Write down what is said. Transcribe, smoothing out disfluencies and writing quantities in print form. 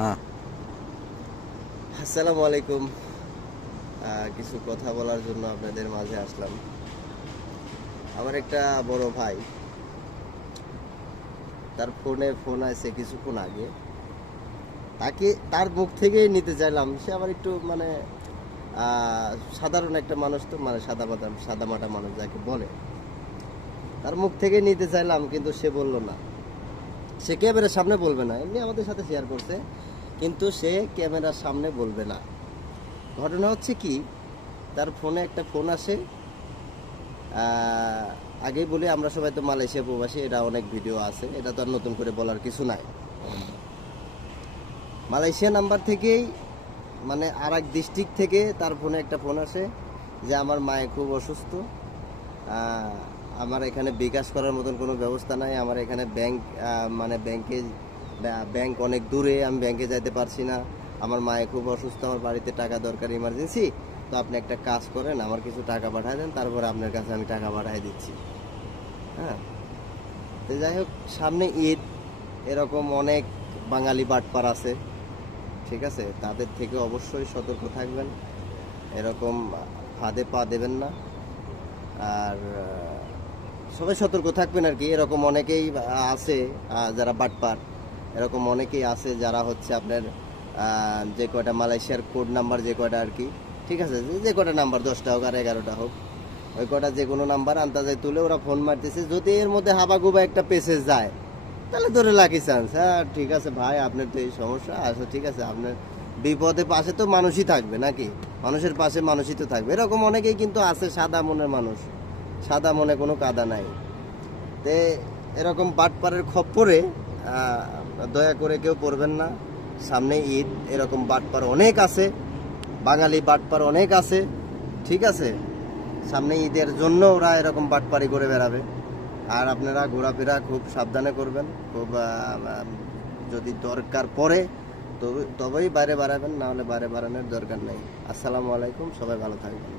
হ্যাঁ। আসসালামু আলাইকুম। কিছু কথা বলার জন্য আপনাদের মাঝে আসলাম। আমার একটা বড় ভাই, তার ফোনে ফোন আসে কিছুক্ষণ আগে। তার মুখ থেকেই নিতে চাইলাম। সে আবার একটু মানে সাধারণ একটা মানুষ, তো মানে সাদা মাটা মানুষ যাকে বলে, তার মুখ থেকে নিতে চাইলাম, কিন্তু সে বলল না। সে ক্যামেরার সামনে বলবে না, এমনি আমাদের সাথে শেয়ার করছে, কিন্তু সে ক্যামেরার সামনে বলবে না। ঘটনা হচ্ছে কি, তার ফোনে একটা ফোন আসে। আগেই বলি, আমরা সবাই তো মালয়েশিয়া প্রবাসী, এটা অনেক ভিডিও আছে, এটা তো আর নতুন করে বলার কিছু নাই। মালয়েশিয়া নাম্বার থেকেই, মানে আর এক ডিস্ট্রিক্ট থেকে তার ফোনে একটা ফোন আসে যে আমার মায়ে খুব অসুস্থ, আমার এখানে বিকাশ করার মতন কোনো ব্যবস্থা নাই, আমার এখানে ব্যাংক, মানে ব্যাংক অনেক দূরে, আমি ব্যাংকে যাইতে পারছি না, আমার মায়ে খুব অসুস্থ, আমার বাড়িতে টাকা দরকার ইমার্জেন্সি, তো আপনি একটা কাজ করেন, আমার কিছু টাকা পাঠায় দেন, তারপরে আপনার কাছে আমি টাকা পাঠিয়ে দিচ্ছি। হ্যাঁ, তো যাই হোক, সামনে ঈদ, এরকম অনেক বাঙালি বাটপার আছে, ঠিক আছে, তাদের থেকে অবশ্যই সতর্ক থাকবেন, এরকম ফাঁদে পা দেবেন না। আর সবাই সতর্ক থাকবেন আর কি। এরকম অনেকেই আছে যারা বাটপার, এরকম অনেকেই আছে যারা হচ্ছে আপনার যে কয়টা মালয়েশিয়ার কোড নাম্বার, যে কয়টা আর কি, ঠিক আছে, যে কয়টা নাম্বার, 10টা হোক আর 11টা হোক, ওই কয়টা যে কোনো নাম্বার আন্দাজে তুলে ওরা ফোন মারতেছে। যদি এর মধ্যে হাবাগুবা একটা পেসেজ যায়, তাহলে ধরে লাকি চান্স। হ্যাঁ ঠিক আছে ভাই, আপনার তো এই সমস্যা, আচ্ছা ঠিক আছে, আপনার বিপদে পাশে তো মানুষই থাকবে নাকি, মানুষের পাশে মানুষই তো থাকবে। এরকম অনেকেই কিন্তু আছে সাদা মনের মানুষ, সাদা মনে কোনো কাদা নাই। তে এরকম বাটপারের খপ্পরে দয়া করে কেউ পড়বেন না। সামনে ঈদ, এরকম বাটপার অনেক আছে, বাঙালি বাটপার অনেক আছে, ঠিক আছে। সামনে ঈদের জন্য ওরা এরকম বাটপারি করে বেড়াবে। আর আপনারা ঘোরাফেরা খুব সাবধানে করবেন, খুব যদি দরকার পড়ে তবেই বাইরে বাড়াবেন, না হলে বাইরে বাড়ানোর দরকার নেই। আসসালামু আলাইকুম, সবাই ভালো থাকবেন।